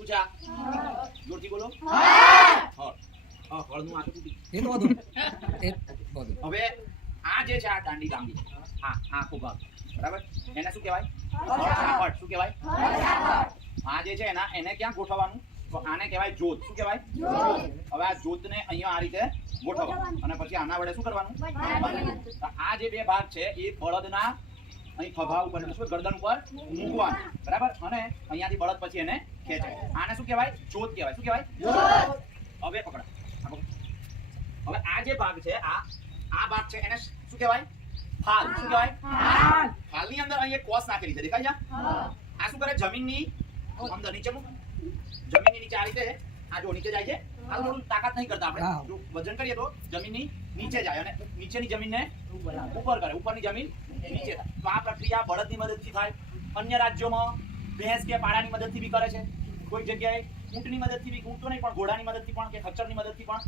શું છે જોરથી બોલો. હળ હળનું આટલું તૂટી એ તો બધું. એ બધું. હવે આ જે છે આ દાંડી લાંબી હા આખો ભાગ બરાબર? એને શું કહેવાય? હળ શું કહેવાય? આ જે છે એના એને ક્યાં ગોઠવવાનું? તો આને કહેવાય જોત શું કહેવાય? હવે આ જોતને અહીંયા આ રીતે ગોઠવવાનું. અને પછી આના વડે શું કરવાનું? આ જે બે ભાગ છે એ બળદના અહીં ખભા ઉપર શું ગરદન ઉપર મૂકવાનું. બરાબર? અને અહીંયાથી બળદ પછી એને ખેંચાય આને શું કહેવાય? જોત કહેવાય. શું કહેવાય? હવે પકડ. હવે આ જે ભાગ છે આ આ ભાગ છે એને શું કહેવાય? ફાલ. શું કહેવાય? ફાલની અંદર અહીં એક કોસ નાખેલી છે. દેખાય છે? આ શું કરે? જમીનની અંદર નીચે જમીનની નીચે આ રીતે આ જો નીચે જાય છે. આ થોડું તાકાત નહીં કરતા આપણે. જો વજન કરીએ તો જમીનની નીચે જાય અને નીચેની જમીનને ઉપર કરે. ઉપરની જમીન નીચે થાય. તો આ પ્રક્રિયા બળદની મદદથી થાય. અન્ય રાજ્યોમાં ભેંસ કે પાડાની મદદથી બી કરે છે. કોઈ જગ્યાએ ઊંટની મદદથી બી ઊંટો નહીં પણ ઘોડાની મદદથી પણ કે ખચ્ચરની મદદથી પણ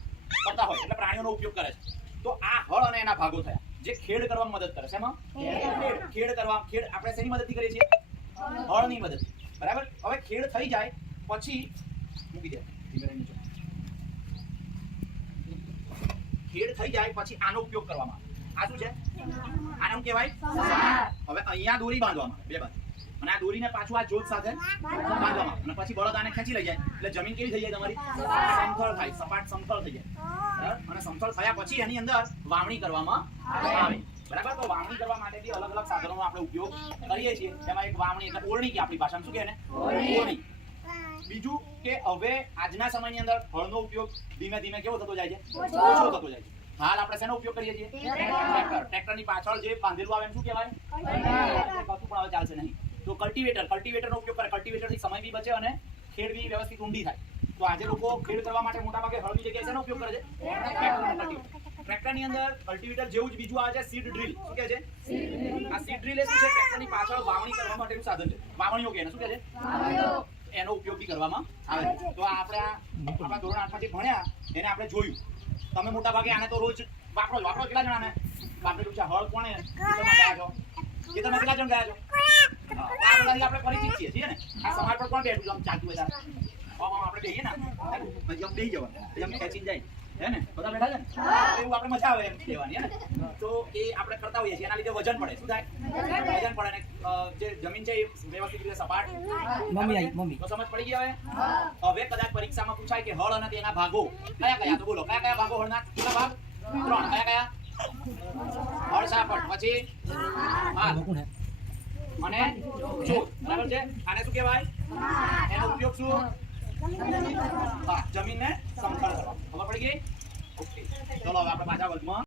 કરતા હોય. એટલે પ્રાણીઓનો ઉપયોગ કરે છે. તો આ હળ અને એના ભાગો થયા જે ખેડ કરવામાં મદદ કરે છે. એમાં? ખેડ. ખેડ કરવા ખેડ આપણે શેની મદદથી કરીએ છીએ? હળની મદદથી. બરાબર? હવે ખેડ થઈ જાય પછી મૂકી દે. ખેડ થઈ જાય પછી આનો ઉપયોગ કરવામાં આવે. આ શું છે? આને કહેવાય? હવે અહીંયા દોરી બાંધવામાં બે બાજુ. અને આ દોરીને પાછું આ જોત સાથે બાંધવામાં અને પછી બળદ આને ખેંચી લઈ જાય. એટલે જમીન કેવી થઈ જાય તમારી? સમથળ થાય. સપાટ સમથળ થઈ જાય? અને સમથળ થયા પછી એની અંદર વાવણી કરવામાં આવે. બરાબર? તો વાવણી કરવા માટે બી અલગ અલગ સાધનોનો આપણે ઉપયોગ કરીએ છીએ. એમાં એક વાવણી એટલે ઓરણી કે આપણી ભાષામાં શું કહે ને ઓરણી. બીજું કે હવે આજના સમયની અંદર હળનો ઉપયોગ ધીમે ધીમે કેવો થતો જાય છે? ઓછો. થતો જાય છે. હાલ આપણે શેનો ઉપયોગ કરીએ છીએ? ટ્રેક્ટર. ટ્રેક્ટરની પાછળ જે બાંધેલું આવે એમ શું કહેવાય? કશું પણ હવે ચાલશે નહીં. તો કલ્ટિવેટર. કલ્ટિવેટરનો ઉપયોગ કરે. કલ્ટિવેટરથી સમય બી બચે અને ખેડ બી વ્યવસ્થિત ઊંડી થાય. તો આજે લોકો ખેડ કરવા માટે મોટા ભાગે હળની જગ્યાએ શેનો ઉપયોગ કરે છે? ટ્રેક્ટરનો અંદર કલ્ટિવેટર જેવું જ બીજું આવે છે સીડ ડ્રીલ. શું કહે છે? આ સીડ ડ્રીલ એ શું છે? ટ્રેક્ટરની પાછળ વાવણી કરવા માટેનું સાધન છે. વાવણીઓ કે શું કહે છે? એનો ઉપયોગ બી કરવામાં આવે. છે તો આપણે આપણા ધોરણ આઠમાંથી ભણ્યા, એને આપણે જોયું. તમે મોટા ભાગે આને તો રોજ વાપરો જ વાપરો કેટલા જણાને? વાપરેલું છે હળ કોણે? એ ખેતરમાં કેટલા જણ ગયા છો? આ બધાથી આપણે પરિચિત છીએ છીએ ને? આ સમાજ પર કોણ બેઠું છે? આમ ચાલતું બધા આપણે બેહીએ ને? પછી આમ જવાનું. પછી ખેંચીને જાય. હે ને? બધા બેઠા છે ને? એવું આપણે મજા આવે એમ કહેવાની હે ને? તો એ આપણે કરતા હોઈએ છીએ એના લીધે વજન પડે શું થાય? વજન પડે. ને જે જમીન છે એ વ્યવસ્થિત રીતે સપાટ. મમ્મી આવી મમ્મી. તો સમજ પડી ગઈ હવે? હવે કદાચ પરીક્ષામાં પૂછાય કે હળ અને તેના ભાગો કયા કયા? તો બોલો કયા કયા ભાગો હળના? કેટલા ભાગ? ત્રણ. કયા કયા? હળ સાપટ પછી? હાલ અને જો બરાબર છે? આને શું કહેવાય? એનો ઉપયોગ શું? હા જમીનને સમતળ કરવા ખબર